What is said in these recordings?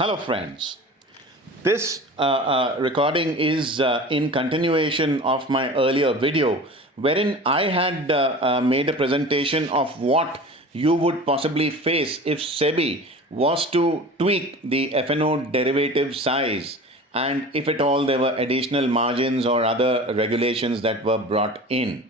Hello friends. This recording is in continuation of my earlier video wherein I had made a presentation of what you would possibly face if SEBI was to tweak the F&o derivative size and if at all there were additional margins or other regulations that were brought in.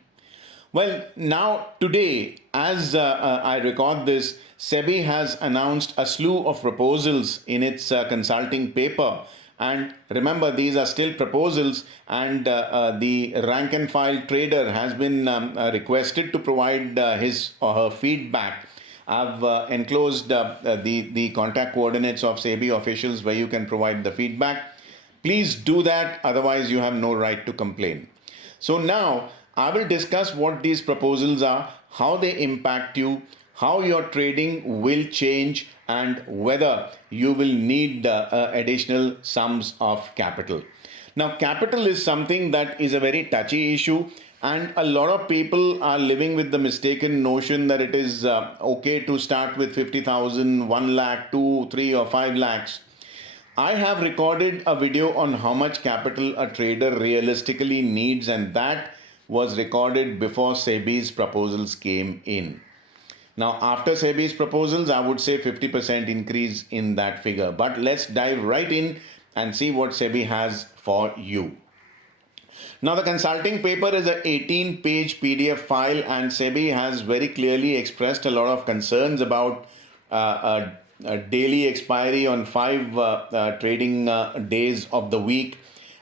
Well, now today, as I record this, SEBI has announced a slew of proposals in its consulting paper. And remember, these are still proposals, and the rank and file trader has been requested to provide his or her feedback. I've enclosed the contact coordinates of SEBI officials where you can provide the feedback. Please do that, otherwise, you have no right to complain. So now, I will discuss what these proposals are, how they impact you, how your trading will change, and whether you will need additional sums of capital. Now, capital is something that is a very touchy issue, and a lot of people are living with the mistaken notion that it is okay to start with 50,000, 1 lakh, 2, 3, or 5 lakhs. I have recorded a video on how much capital a trader realistically needs, and that was recorded before SEBI's proposals came in. Now, after SEBI's proposals, I would say 50% increase in that figure. But let's dive right in and see what SEBI has for you. Now, the consulting paper is an 18-page PDF file, and SEBI has very clearly expressed a lot of concerns about a daily expiry on 5 trading days of the week,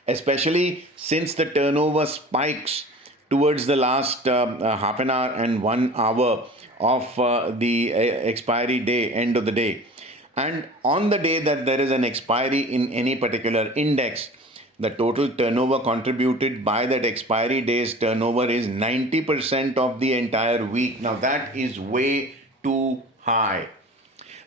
especially since the turnover spikes towards the last half an hour and 1 hour of the expiry day, end of the day. And on the day that there is an expiry in any particular index, the total turnover contributed by that expiry day's turnover is 90% of the entire week. Now that is way too high.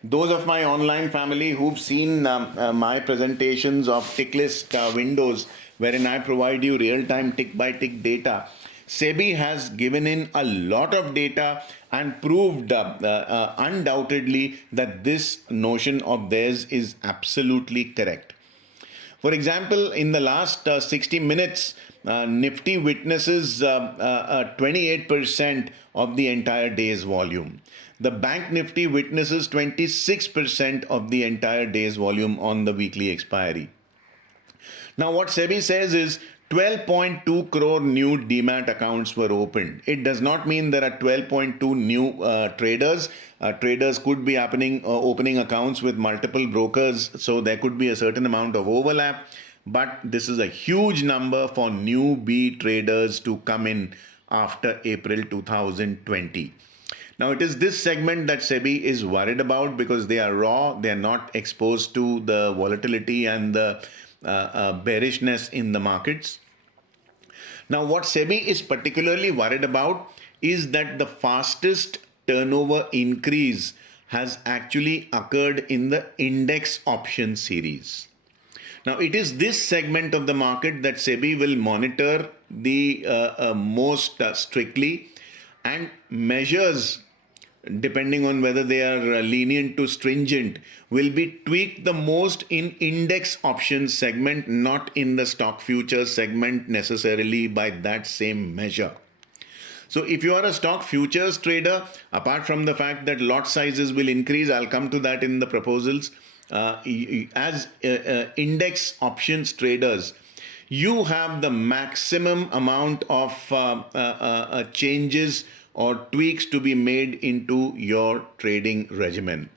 Those of my online family who've seen my presentations of tick list windows, wherein I provide you real-time tick-by-tick data, SEBI has given in a lot of data and proved undoubtedly that this notion of theirs is absolutely correct. For example, in the last 60 minutes, Nifty witnesses 28% of the entire day's volume. The Bank Nifty witnesses 26% of the entire day's volume on the weekly expiry. Now, what SEBI says is 12.2 crore new demat accounts were opened. It does not mean there are 12.2 new traders. Traders could be opening accounts with multiple brokers, so there could be a certain amount of overlap. But this is a huge number for newbie traders to come in after April 2020. Now, it is this segment that SEBI is worried about because they are raw, they are not exposed to the volatility and the bearishness in the markets. Now, what SEBI is particularly worried about is that the fastest turnover increase has actually occurred in the index option series. Now, it is this segment of the market that SEBI will monitor the most strictly, and measures, depending on whether they are lenient to stringent, will be tweaked the most in index options segment, not in the stock futures segment necessarily by that same measure. So if you are a stock futures trader, apart from the fact that lot sizes will increase, I'll come to that in the proposals, as index options traders, you have the maximum amount of changes or tweaks to be made into your trading regimen.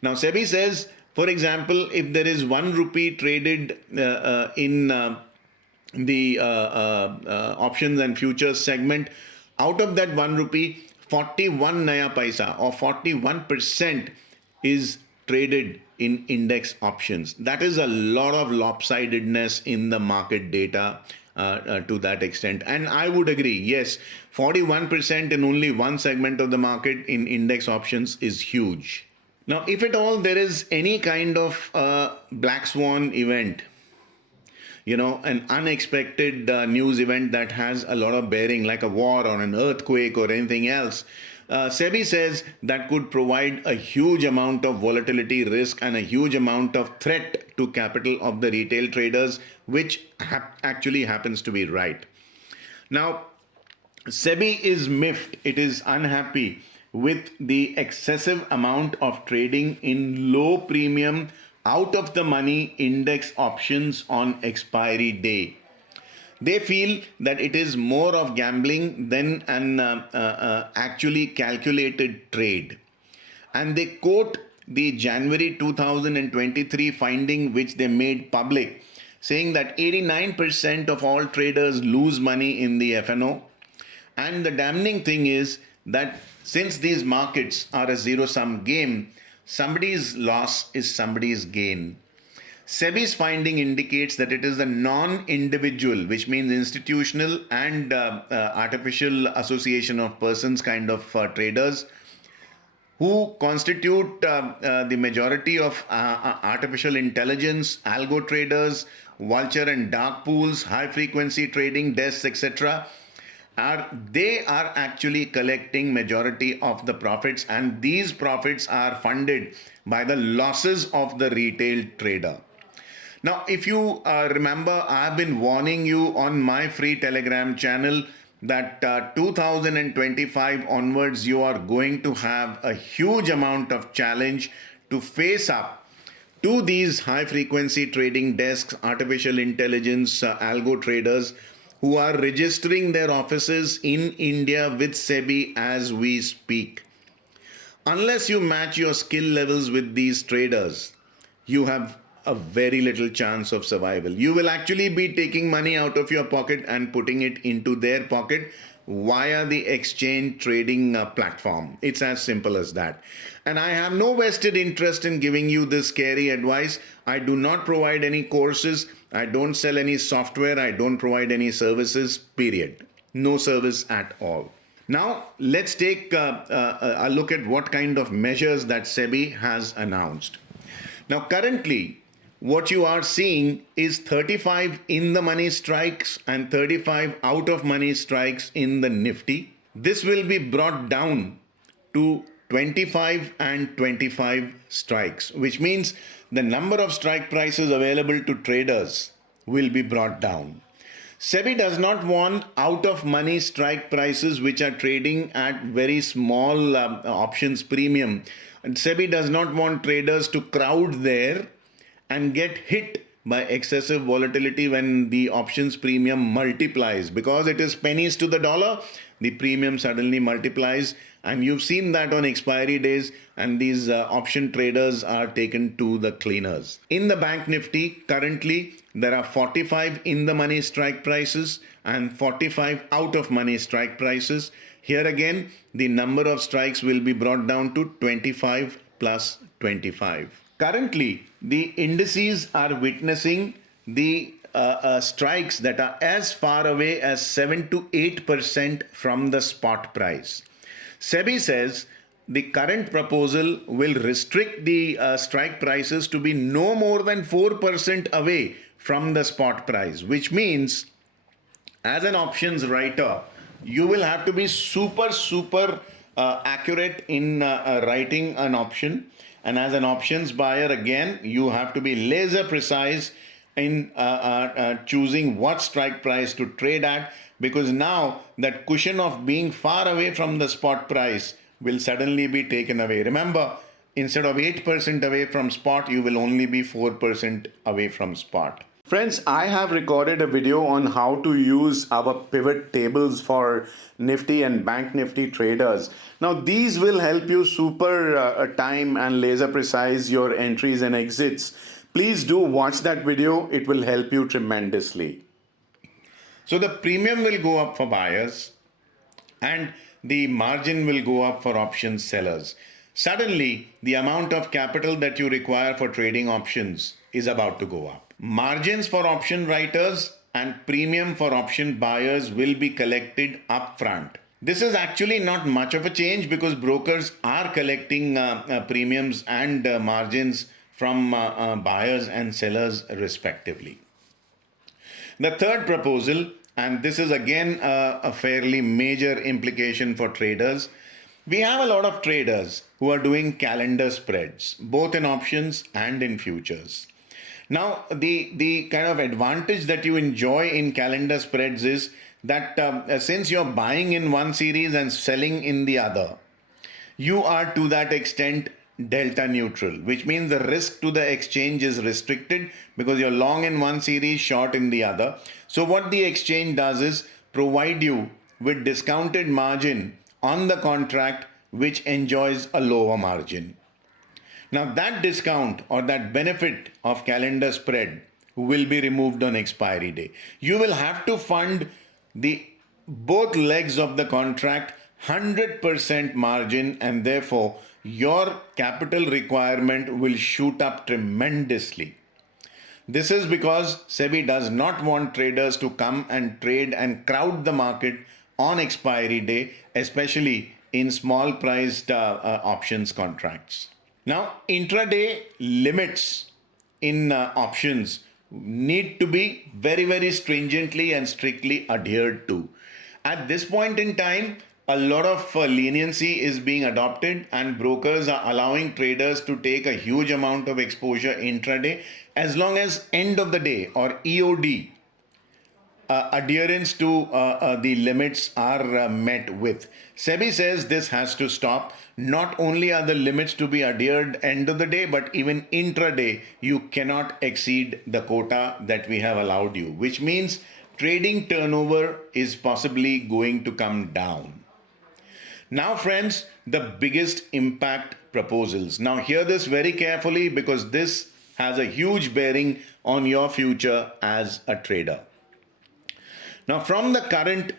Now, SEBI says, for example, if there is 1 rupee traded in the options and futures segment, out of that 1 rupee, 41 naya paisa or 41% is traded in index options. That is a lot of lopsidedness in the market data to that extent. And I would agree, yes, 41% in only one segment of the market in index options is huge. Now, if at all there is any kind of black swan event, an unexpected news event that has a lot of bearing, like a war or an earthquake or anything else, SEBI says that could provide a huge amount of volatility risk and a huge amount of threat to capital of the retail traders, which actually happens to be right. Now, SEBI is miffed, it is unhappy with the excessive amount of trading in low premium, out of the money index options on expiry day. They feel that it is more of gambling than an actually calculated trade. And they quote the January 2023 finding which they made public, saying that 89% of all traders lose money in the F&o. And the damning thing is that since these markets are a zero-sum game, somebody's loss is somebody's gain. SEBI's finding indicates that it is the non-individual, which means institutional and artificial association of persons kind of traders, who constitute the majority of artificial intelligence, algo traders, vulture and dark pools, high-frequency trading desks, etc. They are actually collecting majority of the profits, and these profits are funded by the losses of the retail trader. Now, if you remember, I've been warning you on my free Telegram channel that 2025 onwards, you are going to have a huge amount of challenge to face up to these high-frequency trading desks, artificial intelligence, algo traders who are registering their offices in India with SEBI as we speak. Unless you match your skill levels with these traders, you have a very little chance of survival. You will actually be taking money out of your pocket and putting it into their pocket via the exchange trading platform. It's as simple as that. And I have no vested interest in giving you this scary advice. I do not provide any courses. I don't sell any software. I don't provide any services, period. No service at all. Now, let's take a look at what kind of measures that SEBI has announced. Now, currently, what you are seeing is 35 in the money strikes and 35 out of money strikes in the Nifty. This will be brought down to 25 and 25 strikes, which means the number of strike prices available to traders will be brought down. SEBI does not want out of money strike prices which are trading at very small options premium. And SEBI does not want traders to crowd there and get hit by excessive volatility when the options premium multiplies. Because it is pennies to the dollar, the premium suddenly multiplies, and you've seen that on expiry days, and these option traders are taken to the cleaners. In the Bank Nifty, currently, there are 45 in the money strike prices and 45 out of money strike prices. Here again, the number of strikes will be brought down to 25 plus 25. Currently, the indices are witnessing the strikes that are as far away as 7 to 8% from the spot price. SEBI says the current proposal will restrict the strike prices to be no more than 4% away from the spot price, which means as an options writer, you will have to be super accurate in writing an option. And as an options buyer, again, you have to be laser precise in choosing what strike price to trade at, because now that cushion of being far away from the spot price will suddenly be taken away. Remember, instead of 8% away from spot, you will only be 4% away from spot. Friends, I have recorded a video on how to use our pivot tables for Nifty and Bank Nifty traders. Now, these will help you super time and laser precise your entries and exits. Please do watch that video. It will help you tremendously. So the premium will go up for buyers and the margin will go up for option sellers. Suddenly, the amount of capital that you require for trading options is about to go up. Margins for option writers and premium for option buyers will be collected upfront. This is actually not much of a change because brokers are collecting premiums and margins from buyers and sellers respectively. The third proposal, and this is again a fairly major implication for traders, We have a lot of traders who are doing calendar spreads, both in options and in futures. Now, the kind of advantage that you enjoy in calendar spreads is that since you're buying in one series and selling in the other, you are to that extent delta neutral, which means the risk to the exchange is restricted because you're long in one series, short in the other. So, what the exchange does is provide you with discounted margin on the contract which enjoys a lower margin. Now, that discount or that benefit of calendar spread will be removed on expiry day. You will have to fund the both legs of the contract 100% margin, and therefore your capital requirement will shoot up tremendously. This is because SEBI does not want traders to come and trade and crowd the market on expiry day, especially in small priced options contracts. Now, intraday limits in options need to be very, very stringently and strictly adhered to. At this point in time, a lot of leniency is being adopted, and brokers are allowing traders to take a huge amount of exposure intraday as long as end of the day or EOD adherence to the limits are met with. SEBI says this has to stop. Not only are the limits to be adhered end of the day, but even intraday, you cannot exceed the quota that we have allowed you, which means trading turnover is possibly going to come down. Now, friends, the biggest impact proposals. Now, hear this very carefully because this has a huge bearing on your future as a trader. Now, from the current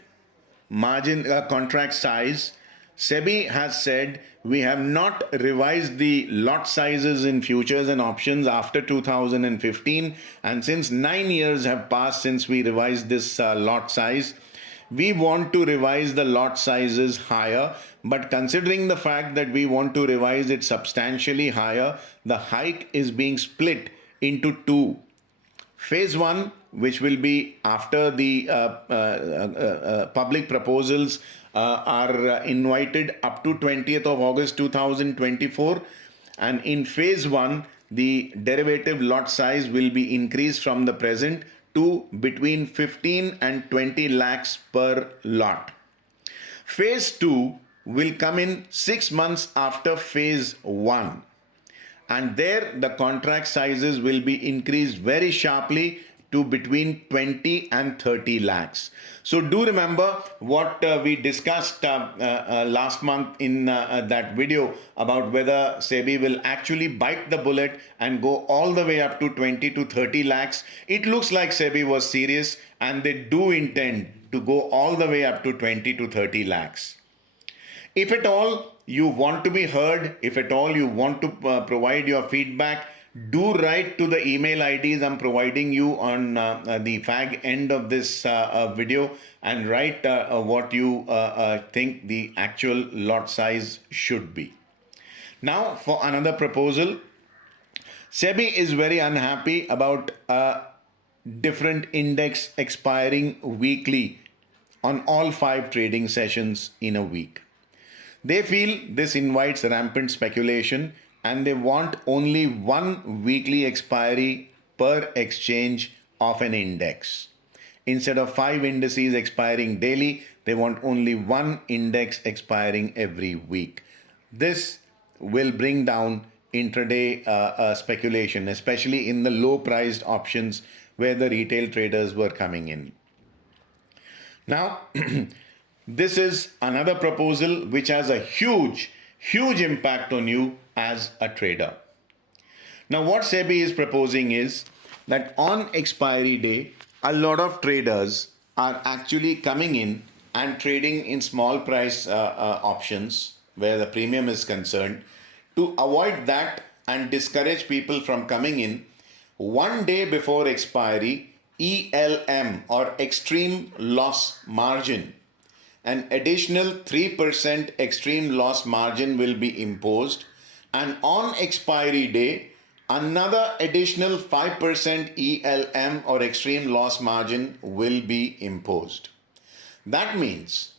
margin contract size, SEBI has said we have not revised the lot sizes in futures and options after 2015, and since 9 years have passed since we revised this lot size, we want to revise the lot sizes higher. But considering the fact that we want to revise it substantially higher, the hike is being split into two. Phase 1, which will be after the public proposals are invited up to 20th of August 2024. And in phase 1, the derivative lot size will be increased from the present to between 15 and 20 lakhs per lot. Phase 2 will come in 6 months after phase 1. And there the contract sizes will be increased very sharply to between 20 and 30 lakhs. So do remember what we discussed last month in that video about whether SEBI will actually bite the bullet and go all the way up to 20 to 30 lakhs. It looks like SEBI was serious and they do intend to go all the way up to 20 to 30 lakhs. If at all you want to be heard, if at all you want to provide your feedback, do write to the email IDs I'm providing you on the fag end of this video, and write what you think the actual lot size should be. Now, for another proposal, SEBI is very unhappy about a different index expiring weekly on all 5 trading sessions in a week. They feel this invites rampant speculation, and they want only one weekly expiry per exchange of an index. Instead of 5 indices expiring daily, they want only one index expiring every week. This will bring down intraday speculation, especially in the low-priced options where the retail traders were coming in. Now, this is another proposal which has a huge impact on you as a trader. Now, what SEBI is proposing is that on expiry day, a lot of traders are actually coming in and trading in small price options where the premium is concerned. To avoid that and discourage people from coming in, one day before expiry, ELM or extreme loss margin, an additional 3% extreme loss margin will be imposed, and on expiry day, another additional 5% ELM or extreme loss margin will be imposed. That means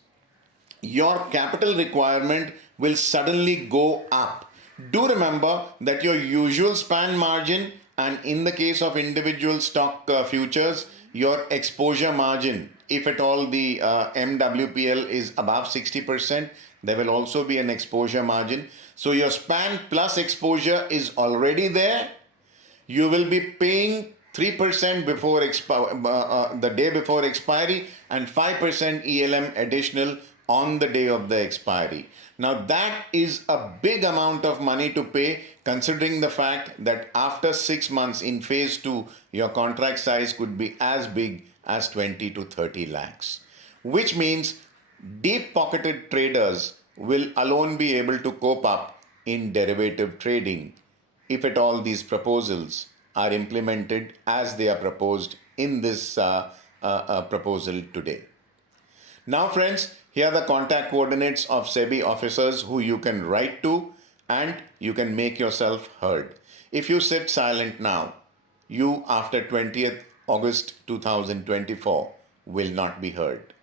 your capital requirement will suddenly go up. Do remember that your usual span margin, and in the case of individual stock futures, your exposure margin, if at all the MWPL is above 60%, there will also be an exposure margin. So your span plus exposure is already there. You will be paying 3% before the day before expiry, and 5% ELM additional on the day of the expiry. Now that is a big amount of money to pay, considering the fact that after 6 months in phase 2, your contract size could be as big as 20 to 30 lakhs, which means deep pocketed traders will alone be able to cope up in derivative trading if at all these proposals are implemented as they are proposed in this proposal today. Now friends, here are the contact coordinates of SEBI officers who you can write to, and you can make yourself heard. If you sit silent now, you after 20th August 2024 will not be heard.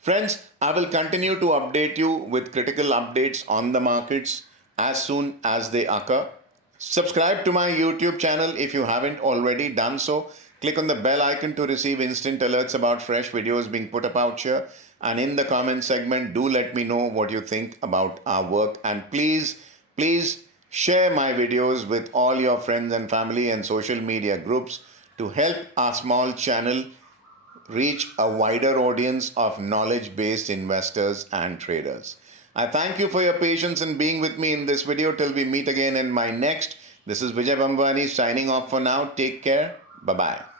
Friends, I will continue to update you with critical updates on the markets as soon as they occur. Subscribe to my YouTube channel if you haven't already done so. Click on the bell icon to receive instant alerts about fresh videos being put up out here. And in the comment segment, do let me know what you think about our work. And please share my videos with all your friends and family and social media groups to help our small channel reach a wider audience of knowledge-based investors and traders. I thank you for your patience in being with me in this video till we meet again in my next. This is Vijay Bhambwani signing off for now. Take care. Bye-bye.